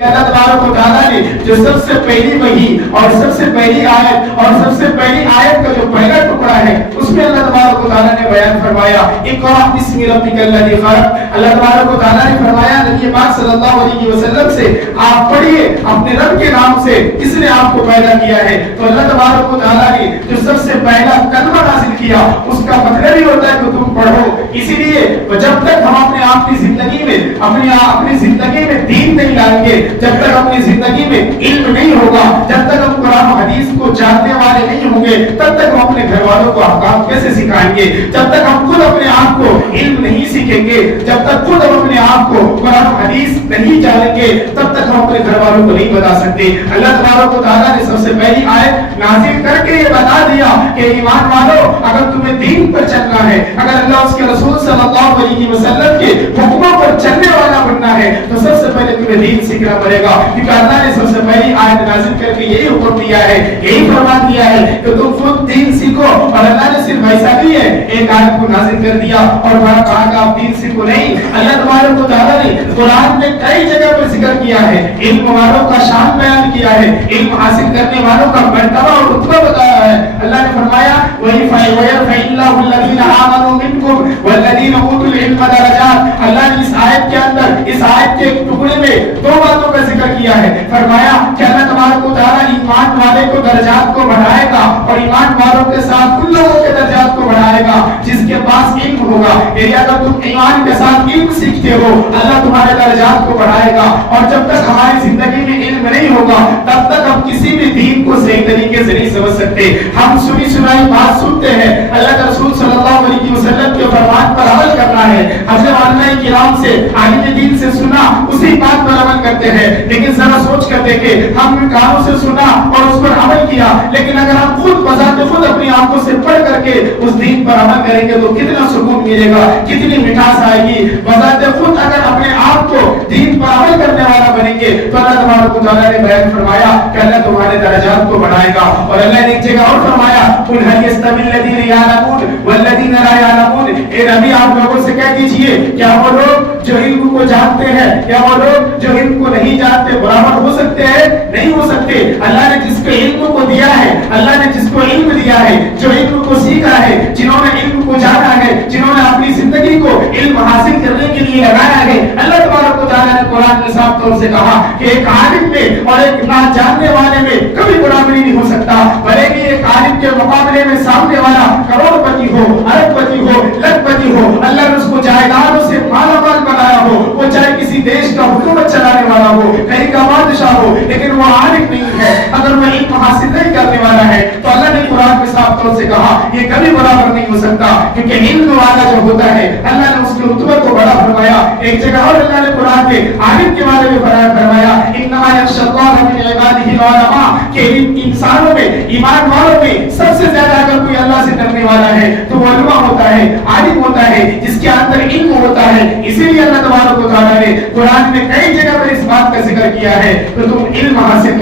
اللہ تبارک و تعالیٰ نے جو سب سے پہلی وحی اور سب سے پہلی آیت اور سب سے پہلی آیت کا جو پہلا ٹکڑا ہے اس میں اللہ تبارک و تعالیٰ نے بیان فرمایا اقرأ بسم ربک الذی خلق. اللہ تبارک و تعالیٰ نے فرمایا نبی پاک صلی اللہ علیہ وسلم سے آپ پڑھیے اپنے رب کے نام سے جس نے آپ کو پیدا کیا ہے. تو اللہ تبارک و تعالیٰ نے جو سب سے پہلا کلمہ نازل کیا اس کا مطلب ہی ہوتا ہے کہ تم پڑھو. اسی لیے جب تک ہم اپنے آپ کی زندگی میں اپنی زندگی میں دین نہیں لائیں گے، جب تک اپنی زندگی میں علم نہیں ہوگا، جب تک ہم قرآن و حدیث کو جاننے والے نہیں ہوں گے، تب تک ہم اپنے گھر والوں کو احکام کیسے سکھائیں گے؟ جب تک ہم خود اپنے آپ کو علم نہیں سیکھیں گے، جب تک خود ہم اپنے آپ کو قرآن و حدیث نہیں جانیں گے، تب تک ہم اپنے گھر والوں کو نہیں بتا سکتے. اللہ تبارک و تعالیٰ نے سب سے پہلی آیت نازل کر کے یہ بتا دیا کہ ایمان والو اگر تمہیں دین پر چلنا ہے، اگر اللہ اس کے رسول صلی اللہ علیہ وسلم کے حکموں پر چلنے والا بننا ہے تو سب سے پہلے تمہیں دین سیکھنا پڑے گا. کیونکہ اللہ نے سب سے پہلی آیت نازل کر کے یہی حکم دیا ہے، یہی فرمان دیا ہے کہ تم خود دین سیکھو. اور اللہ نے صرف ایسا نہیں ہے ایک آیت کو نازل کر دیا اور کہا کہ آپ دین سیکھو، نہیں. اللہ تبارک و تعالیٰ نے قرآن میں کئی جگہ پر ذکر کیا ہے، علم والوں کا شان بیان کیا ہے، علم حاصل کرنے والوں کا مرتبہ اور رتبہ بتایا ہے. اللہ نے فرمایا وَيَرْفَعِ اللَّهُ الَّذِينَ آمَنُوا مِنكُمْ وَالَّذِينَ أُوتُوا الْعِلْمَ دَرَجَاتٍ. اللہ نے اس آیت کے اندر اس آیت کے ٹکڑے میں دو باتوں کا ذکر کیا ہے. فرمایا کہ اللہ تبارک و تعالیٰ ایمان والے کو درجات کو بڑھائے گا اور ایمان والوں کے ساتھ ان لوگوں کے درجات کو بڑھائے گا جس کے پاس علم ہوگا. یعنی اگر تم ایمان کے ساتھ علم سیکھتے ہو اللہ تمہارے درجات کو بڑھائے گا. اور جب تک ہماری زندگی میں علم نہیں ہوگا تب تک ہم کسی بھی دین کو صحیح طریقے سے نہیں سمجھ سکتے. ہم سنی سنائی بات سنتے ہیں، اللہ کے رسول صلی اللہ علیہ وسلم کے فرمان پر عمل کرنا ہے. حضرت علماء کرام سے عالم دین سے سنا اسی بات پر عمل کرتے ہیں. لیکن ذرا سوچ کر دیکھیں، ہم کانوں سے سنا اور اس پر عمل کیا، لیکن اگر ہم خود بذات خود اپنی آنکھوں سے پڑھ کر کے اس دین پر عمل کریں گے تو کتنا سکون ملے گا، کتنی مٹھاس آئے گی. بذات خود اگر اپنے آپ کو دین پر عمل کرنے والا بنیں گے تو اللہ تبارک و تعالیٰ نے بیان فرمایا کہ اللہ تمہارے درجات کو بڑھائے گا. اور اللہ نے ایک جگہ اور فرمایا قُلْ هَلْ يَسْتَوِي الَّذِينَ يَعْلَمُونَ وَالَّذِينَ لَا يَعْلَمُونَ. اے نبی آپ لوگوں سے کہہ دیجئے کیا وہ لوگ جو علم کو جانتے ہیں یا وہ لوگ جو علم کو نہیں جانتے برابر ہو سکتے ہیں؟ نہیں ہو سکتے. اللہ نے جس کو علم کو دیا ہے، اللہ نے جس کو علم دیا ہے، جو علم کو سیکھا ہے، جنہوں نے علم کو جانا ہے، جنہوں نے اپنی زندگی کو علم حاصل کرنے کے لیے لگایا ہے، اللہ تبارک و تعالیٰ نے قرآن میں صاف طور سے کہا کہ ایک عالم میں اور ایک نہ جاننے والے میں کبھی برابری نہیں ہو سکتا. بھلے کہ ایک عالم کے مقابلے میں سامنے والا کروڑ پتی ہو، ارب پتی ہو، لکھ پتی ہو، اللہ نے اس کو جائیدادوں سے مالا مال بنایا ہو، وہ چاہے کسی دیش کا حکومت چلانے والا ہو، کہیں کا بادشاہ ہو، لیکن وہ عالم نہیں ہے اگر وہ علم حاصل نہیں کرنے والا ہے تو اللہ نے قرآن میں صاف طور سے کہا یہ کبھی برابر نہیں ہو سکتا. کیونکہ علم والا جو ہوتا ہے اللہ نے اس کے رتبے کو بڑا فرمایا. ایک جگہ اور اللہ نے قرآن کے عالم کے بارے میں فرمایا انما یخشی اللہ من عبادہ العلماء، کہ انسانوں میں ایمان والوں میں سب سے زیادہ اگر کوئی اللہ سے ڈرنے والا ہے تو وہ علماء ہوتا ہے، عالم ہوتا ہے، جس کے اندر علم ہوتا ہے. اسی لیے اللہ تبارک و تعالیٰ نے قرآن میں کئی جگہ پر اس بات کا ذکر کیا ہے کہ تم علم حاصل